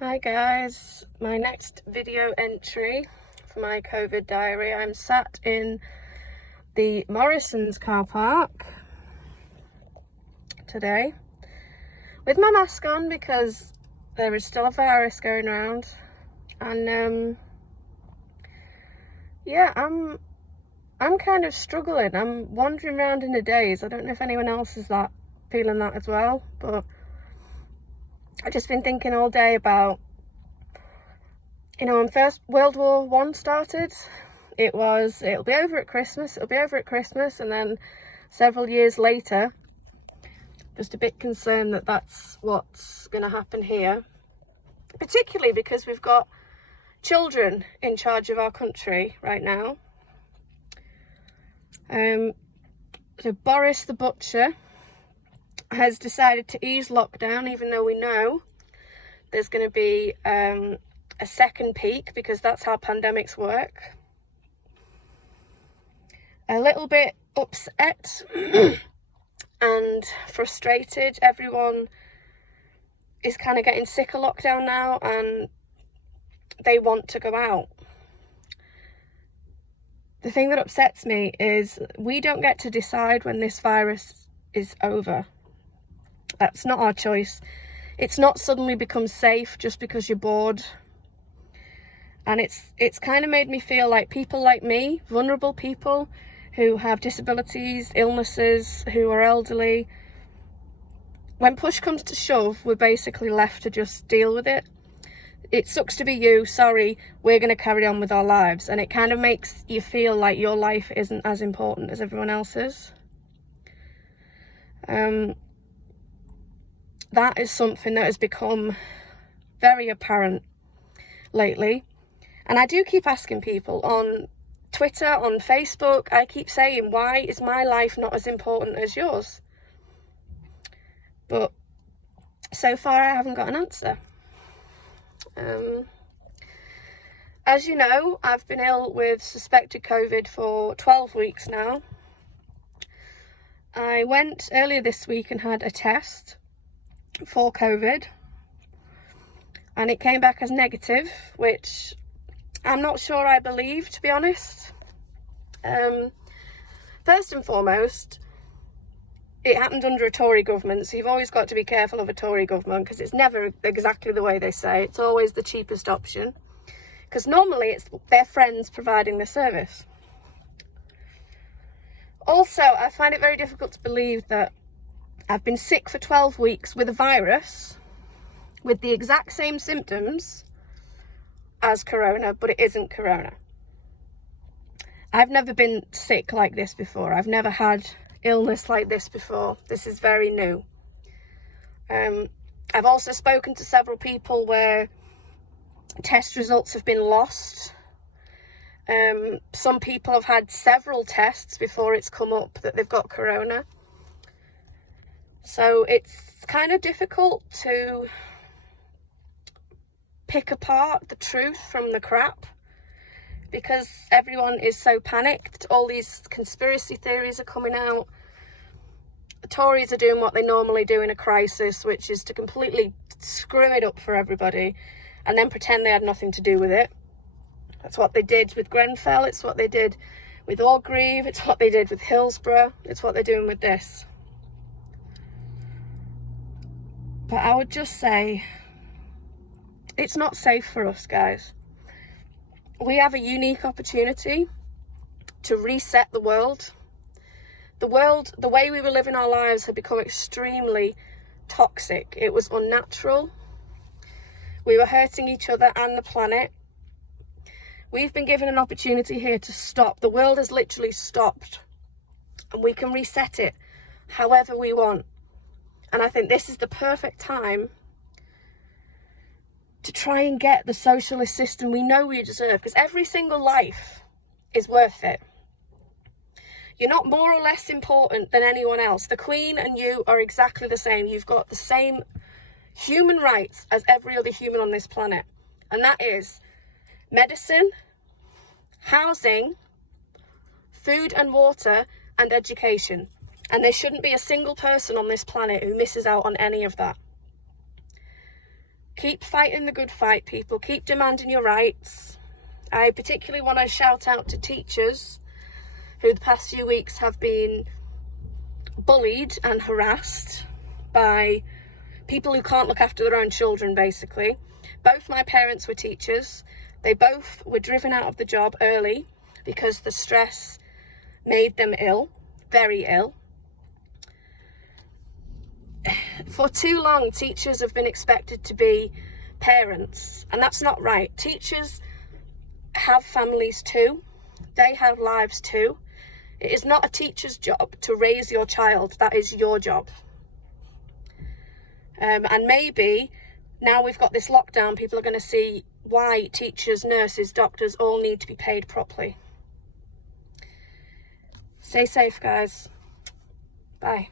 Hi guys, my next video entry for my COVID diary. I'm sat in the Morrison's car park today with my mask on because there is still a virus going around, and yeah, I'm kind of struggling. I'm wandering around in a daze. I don't know if anyone else is feeling that as well, but I've just been thinking all day about, when First World War I started, it'll be over at Christmas, and then several years later, just a bit concerned that that's what's going to happen here, particularly because we've got children in charge of our country right now. So Boris the Butcher has decided to ease lockdown, even though we know there's going to be a second peak, because that's how pandemics work. A little bit upset and frustrated. Everyone is kind of getting sick of lockdown now and they want to go out. The thing that upsets me is we don't get to decide when this virus is over. That's not our choice. It's not suddenly become safe just because you're bored. And it's kind of made me feel like people like me, vulnerable people who have disabilities, illnesses, who are elderly, when push comes to shove, we're basically left to just deal with it. It sucks to be you, sorry, we're going to carry on with our lives. And it kind of makes you feel like your life isn't as important as everyone else's. That is something that has become very apparent lately. And I do keep asking people on Twitter, on Facebook, I keep saying, why is my life not as important as yours? But so far I haven't got an answer. As you know, I've been ill with suspected COVID for 12 weeks now. I went earlier this week and had a test for COVID, and it came back as negative, which I'm not sure I believe, to be honest. First and foremost, it happened under a Tory government, so you've always got to be careful of a Tory government, because it's never exactly the way they say. It's always the cheapest option, because normally it's their friends providing the service. Also, I find it very difficult to believe that I've been sick for 12 weeks with a virus with the exact same symptoms as corona, but it isn't corona. I've never been sick like this before. I've never had illness like this before. This is very new. I've also spoken to several people where test results have been lost. Some people have had several tests before it's come up that they've got corona. So it's kind of difficult to pick apart the truth from the crap, because everyone is so panicked. All these conspiracy theories are coming out. The Tories are doing what they normally do in a crisis, which is to completely screw it up for everybody and then pretend they had nothing to do with it. That's what they did with Grenfell. It's what they did with Orgreave. It's what they did with Hillsborough. It's what they're doing with this. But I would just say, it's not safe for us, guys. We have a unique opportunity to reset the world. The world, the way we were living our lives, had become extremely toxic. It was unnatural. We were hurting each other and the planet. We've been given an opportunity here to stop. The world has literally stopped, and we can reset it however we want. And I think this is the perfect time to try and get the socialist system we know we deserve, because every single life is worth it. You're not more or less important than anyone else. The Queen and you are exactly the same. You've got the same human rights as every other human on this planet. And that is medicine, housing, food and water, and education. And there shouldn't be a single person on this planet who misses out on any of that. Keep fighting the good fight, people. Keep demanding your rights. I particularly want to shout out to teachers who the past few weeks have been bullied and harassed by people who can't look after their own children, basically. Both my parents were teachers. They both were driven out of the job early because the stress made them ill, very ill. For too long, teachers have been expected to be parents, and that's not right. Teachers have families too. They have lives too. It is not a teacher's job to raise your child. That is your job. And maybe now we've got this lockdown, people are going to see why teachers, nurses, doctors all need to be paid properly. Stay safe, guys. Bye.